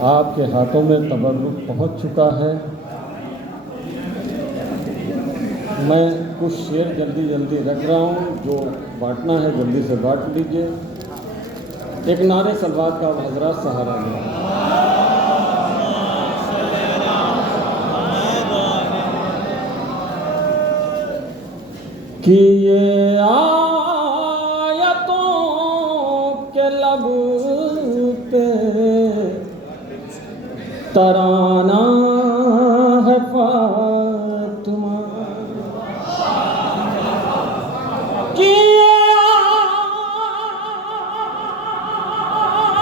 आपके हाथों में तबर्रुक पहुंच चुका है। मैं कुछ शेर जल्दी जल्दी रख रहा हूं, जो बांटना है जल्दी से बांट लीजिए। एक नारे सलवात का हजरत सहारा लिया कि ये आयतों के लब पे तराना है फातिमा कि ये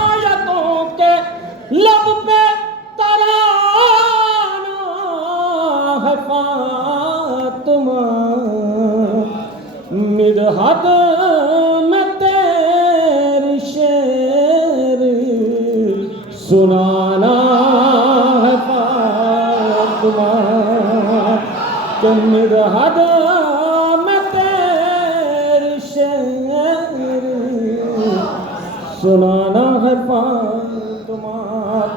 आयतों के लब पे तराना है फातिमा मिदहद में तेरी शेर सुनाना है फातिमा कि मिदहद में तेरी शेर सुनाना है फातिमा।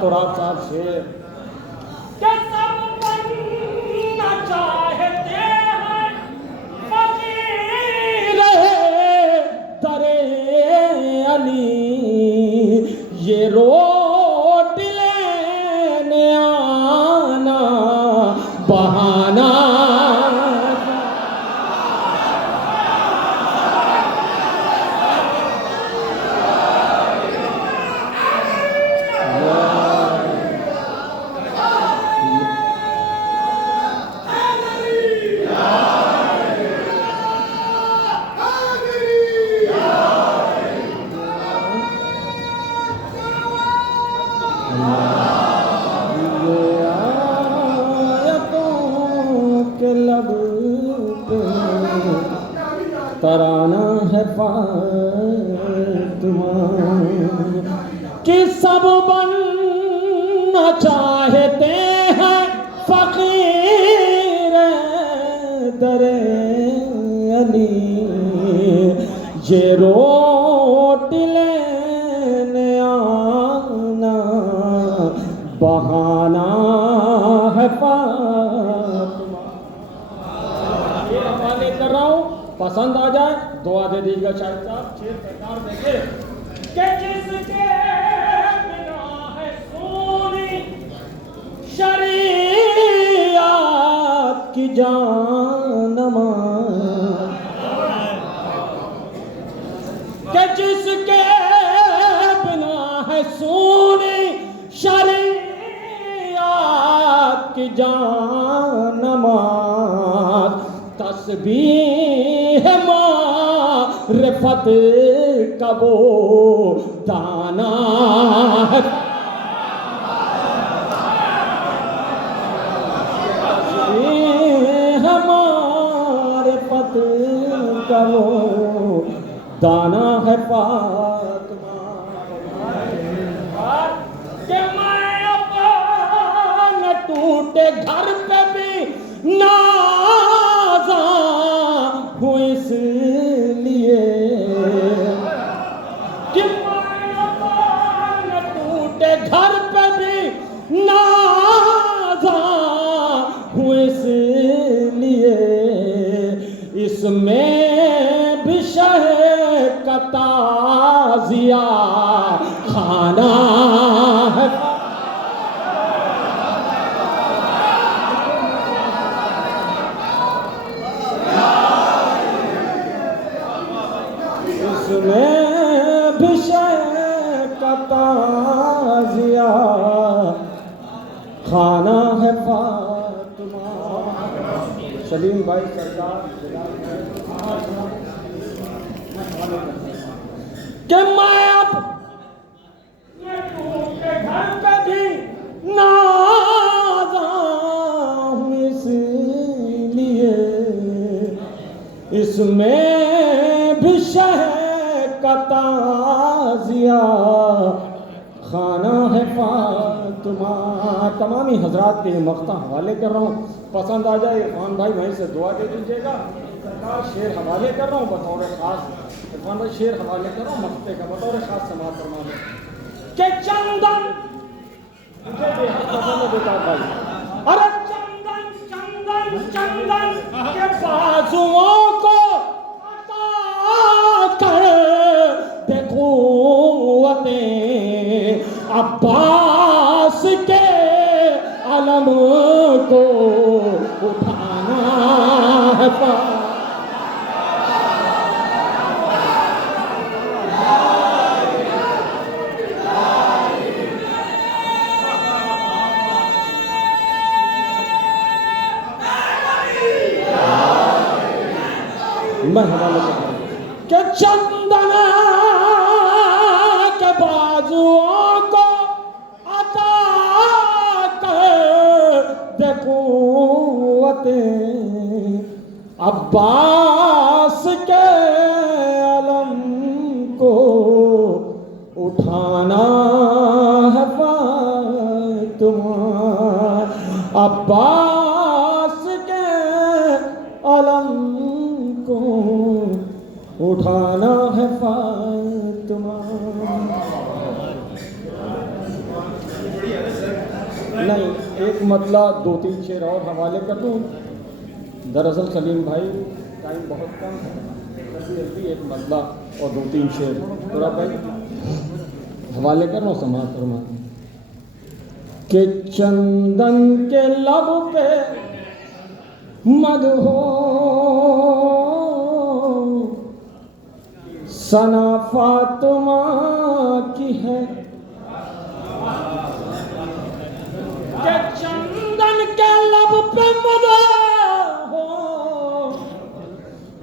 तो रात साहब शेर ये रोटी लेने आना बहाना तराना है फातिमा कि सब बनना चाहते हैं फकीर दरे अली ये रोटी लेने आना बहाना है फातिमा। ये हवाले कर रहा हूँ, पसंद आ जाए दुआ दे दीजिएगा शायद साहब। शेर सरकार देखे कि जिसके बिना है सोनी शरीयत की जानमा कि जिसके बिना है सोनी शरीयत की जानमा तस्बीह मारिफत का वो दाना है तस्बीह मारिफत का वो दाना है फातिमा कि मैं अपने टूटे घर पे भी नाज़ा हूँ इसलिए कि मैं अपने टूटे घर पे भी नाज़ा हूँ इसलिए इसमें भी शहर का ताज़िया खाना है इसमें भी शहर का ताज़िया खाना है फातिमा। सलीम भाई सरकार कि मैं अपने घर पे भी नाज़ा हूँ इसलिए इसमें भी शहर का ताज़िया खाना है फातिमा। तमामी हजरात के लिए मख्ता हवाले कर रहा हूँ, पसंद आ जाए इरफान भाई वहीं से दुआ दे दीजिएगा। सरकार शेर हवाले कर रहा हूँ बतौर खास, इरफान भाई शेर हवाले कर रहा हूँ मख्ते का बतौर खास समात फरमाने कि चंदन बेताब भाई। अरे चंदन चंदन चंदन के बाजुओं को अता कर दे क़ुव्वते अब्बास के अलम को उठाना है मैं हवाले के चंदन के बाजुओं को अता कर दे क़ुव्वते अब्बास के अलम को उठाना है फातिमा। अब्बास के अलम को उठाना है फातिमा। नहीं, एक मतला 2-3 शेर और हवाले कर दूँ। दरअसल सलीम भाई टाइम बहुत कम है, जल्दी एक मतला और 2-3 शेर थोड़ा भाई हवाले कर लो, समाप्त फरमा के चंदन के लब पे मद हो सना फातिमा की है। के चंदन के लब पे मद हो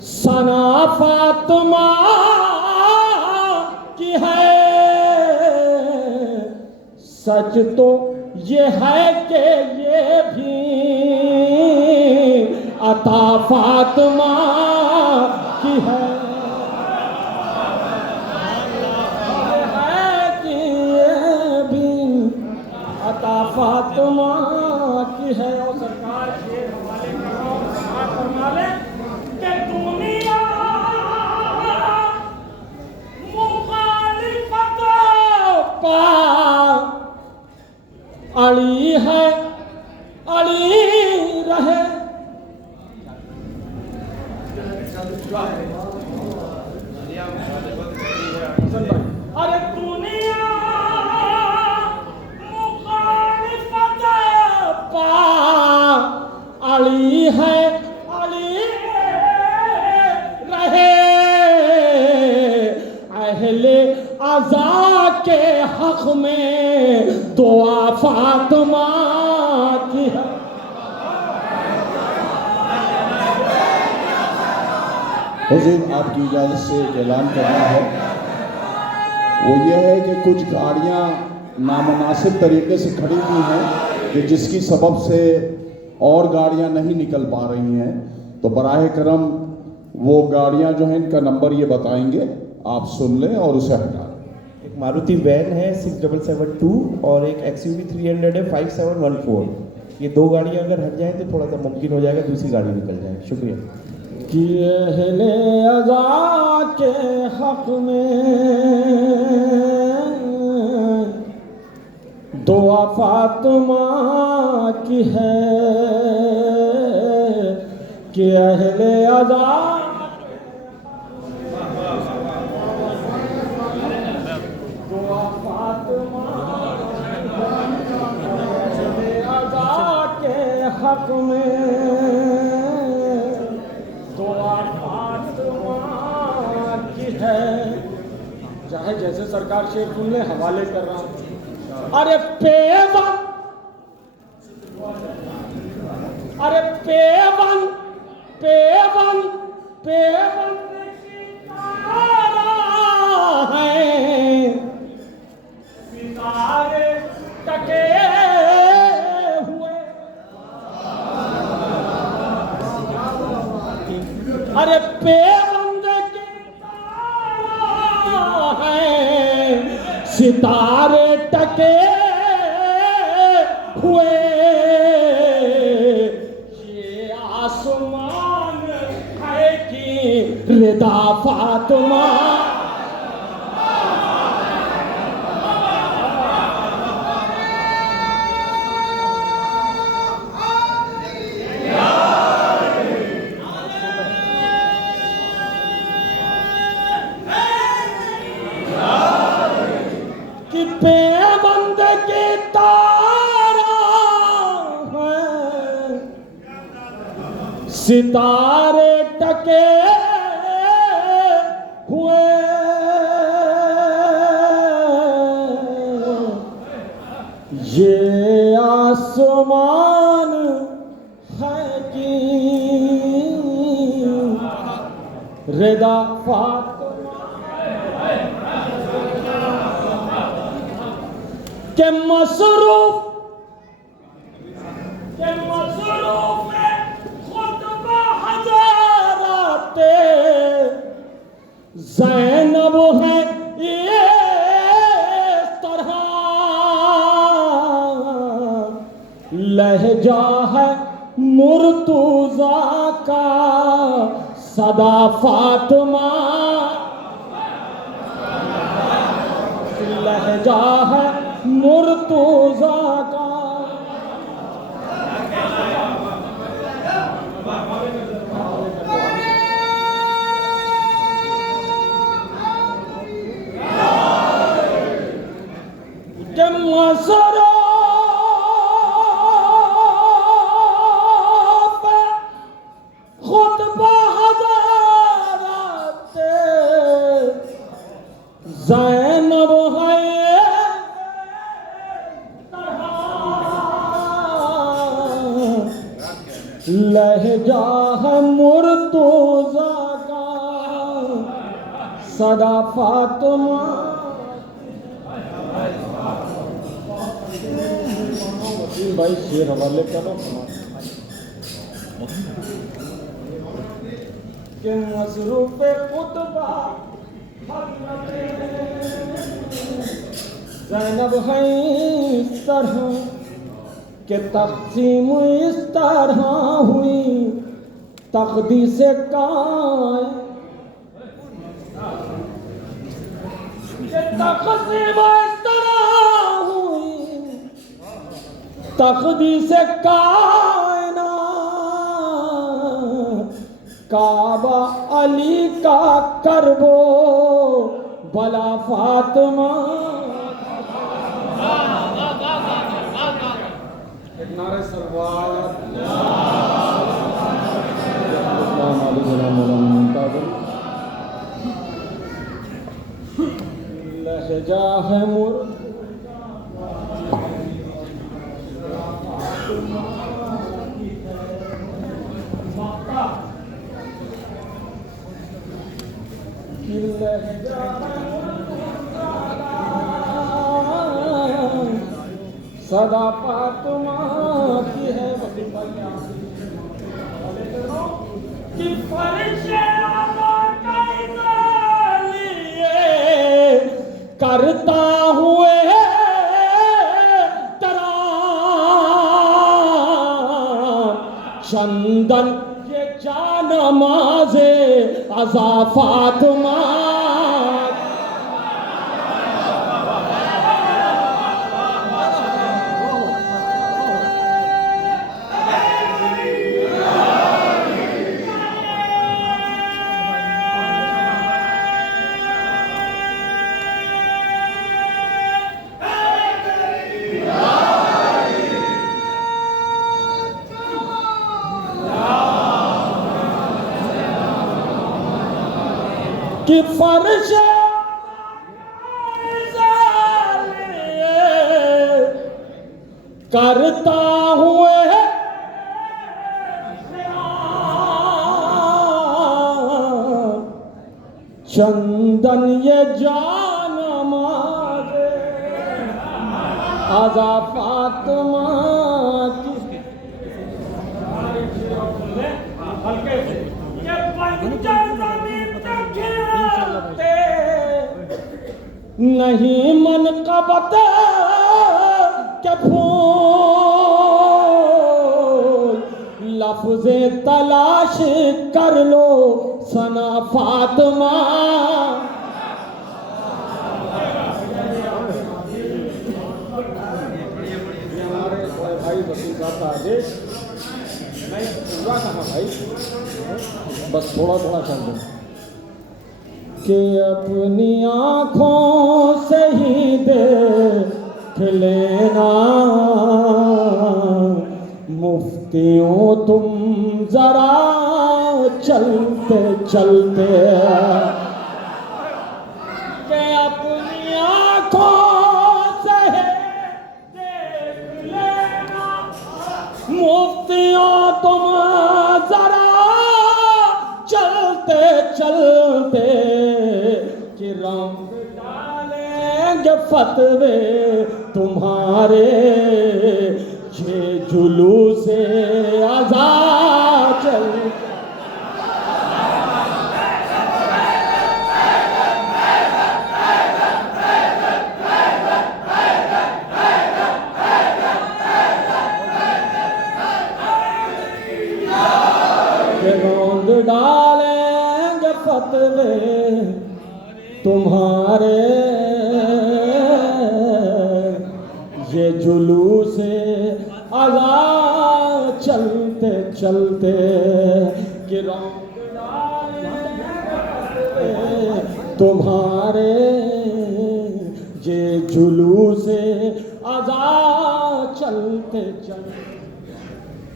सना फातिमा की है। सच तो ये है कि ये भी अता फातिमा की है। फातिमा की है। और सरकार के हवाले फरमा ले कि दुनिया मुखालिफत पा अड़ी है, अड़ी रहे। अरे दुनिया अली है, अली रहे। अहले अज़ा के हक में दुआ फातिमा की है। हुज़ूर, आपकी इजाज़त से एक ऐलान करना है। वो ये है कि कुछ गाड़ियाँ नामुनासिब तरीके से खड़ी हुई हैं कि जिसकी सबब से और गाड़ियां नहीं निकल पा रही हैं। तो बराह करम वो गाड़ियां जो हैं इनका नंबर ये बताएंगे, आप सुन लें और उसे हटा लें। एक मारुति वैन है 6772 और एक XUV 300 है 5714। ये 2 गाड़ियां अगर हट जाएं तो थोड़ा सा मुमकिन हो जाएगा, दूसरी गाड़ी निकल जाए। शुक्रिया। कि अहले अज़ा के हक में दुआ फातिमा की है। कि अहले अज़ा दुआ फातिमा अहले अज़ा के हक में दुआ फातिमा की है। चाहे जैसे सरकार शेख सुन ले, हवाले कर रहा हूँ। अरे पेवन, अरे पेवन पेवन पेवन है, सितारे टके हुए। अरे पेवंद की तारा है, सितारे टके हुए। ये आसमान है कि रिदा फातिमा। की तारा है, सितारे टके हुए, ये आसमान है कि रिदा फातिमा के मसरूफ खुतबा हज़राते ज़ैनब है ये तरह, लहजा है मुर्तुज़ा का सदा फातिमा, लहजा है मुर्तुज़ा का। के मसरूफ खुतबा हज़राते ज़ैनब है लहजा है मुर्तुज़ा का सदा फातिमा। भाई शेर हवाले करो के मसरूफ खुतबा ज़ैनब है इस तरह के तक़सीम इस तरह हुई तक़दीस कायम, के तक़सीम इस तरह हुई तक़दीस कायनात, काबा अली का करबो भला फातिमा। नारे सलवात लहजा है सदा फातिमा की है कि फरिश्ते करता हुए तरा चंदन ये जानमाज़े अज़ा फातिमा। कि फर्श करता हुए चंदन ये जानमाज़े अज़ा फातिमा की नहीं मनक़बत के फूल लफ्ज़े तलाश कर लो सना फातिमा। भाई वकील साहब का आदेश नहीं पूरा कहा भाई, बस थोड़ा थोड़ा कर दो कि अपनी आँखों से ही दे लेना मुफ्तियों तुम जरा चलते चलते के अपनी आंखों से देख लेना मुफ्तियों तुम जरा चलते चलते कि रंग डालेंगे फतवे तुम्हारे ये जुलूसे आज़ाद चल रौंद डालेंगे फतवे तुम्हारे ये जुलूसे आज़ाद चलते चलते कि रौंद डालेंगे तुम्हारे ये जुलूसे आज़ाद चलते चलते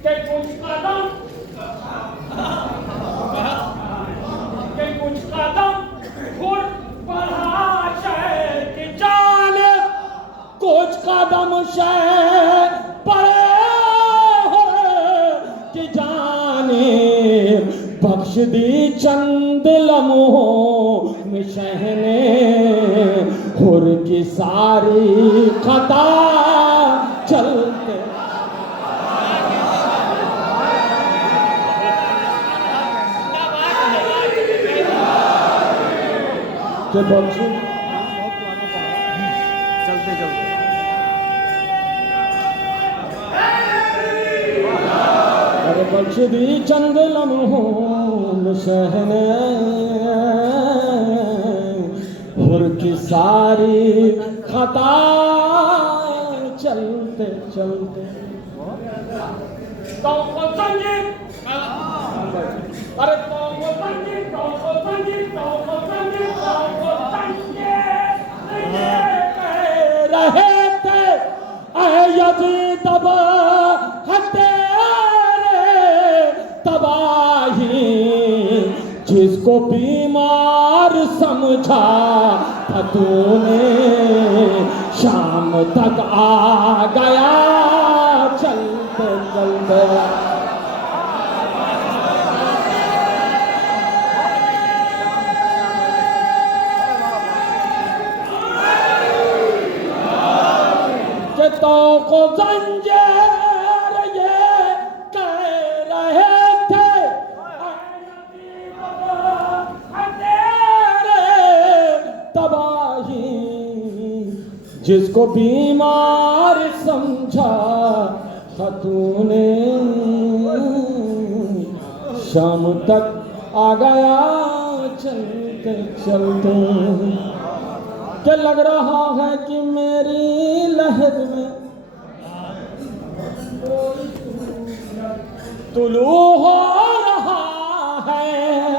के कुछ कदम कुछ कदम खुद बढ़ा शहर की जानिब कुछ कदम शहर पड़े हो कि जानिब बख्श दी चंद लम्हों में शहने हुर की सारी खता चलते के बख्श चलते चलते अरे बख्श दी चंद लम्हों में शहने हुर की सारी खता चलते चलते अरे रहे थे यज़ीद तबाही जिसको बीमार समझा था तूने शाम तक आ गया चलते चलते तो को जंजीर ये कह रहे थे तबाही जिसको बीमार समझा था तूने शाम तक आ गया चलते चलते क्या लग रहा है कि मेरी लहर में तुलू हो रहा है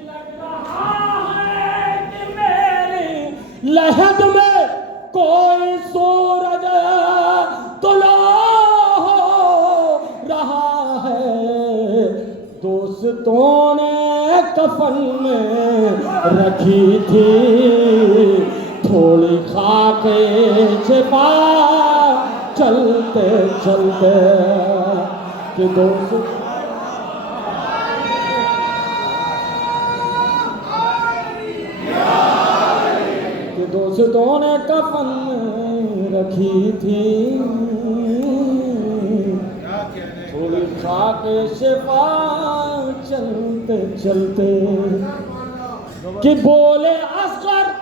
लग रहा है कि मेरी लहर में कोई सूरज तुला हो रहा है दोस्तों ने कफन में रखी थी थोड़ी खाके छिपा चलते चलते कि दोस्तों ने कफन में रखी थी थोड़ी खाके छिपा चलते चलते कि बोले असगर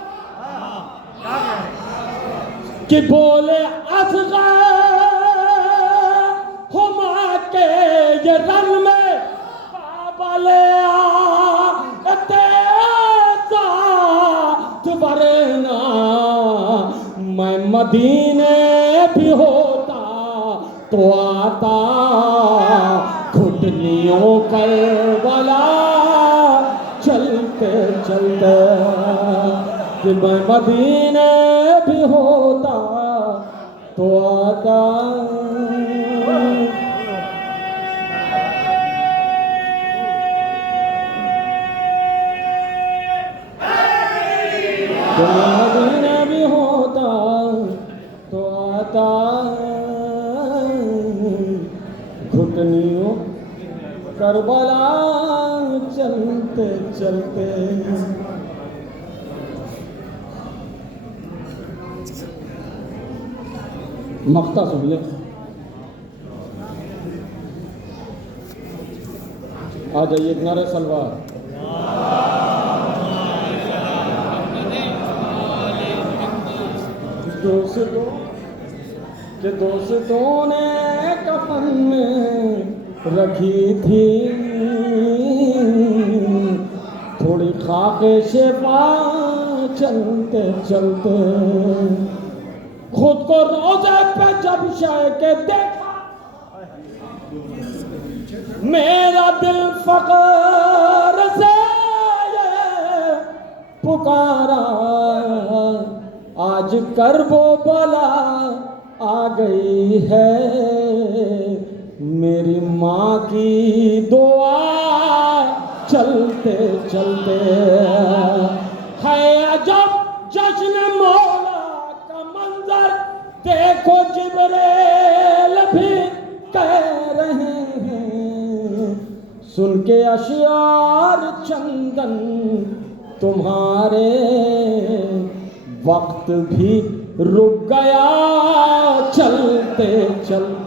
कि बोले असगर हुमा के ये रन में बाबले वरना मैं मदीने भी होता तो आता घुटनियों करबला चलते चलते कि मैं मदीने भी होता तो आता तो मदीना भी होता तो आता घुटनियों करबला चलते चलते। मक्ता सुनिए, आ जाइए नारे सलवार। दोस्तों ने कफन में रखी थी थोड़ी खाके शेफा चलते चलते। खुद को रोजे पे जब शाय के देखा मेरा दिल फकर से ये पुकारा आज करबो बला आ गई है मेरी माँ की दुआ चलते चलते। है अजब जश्न मौला का मंजर देखो जिब्रील भी कह रहे हैं सुन के अशियार चंदन तुम्हारे वक्त भी रुक गया चलते चलते।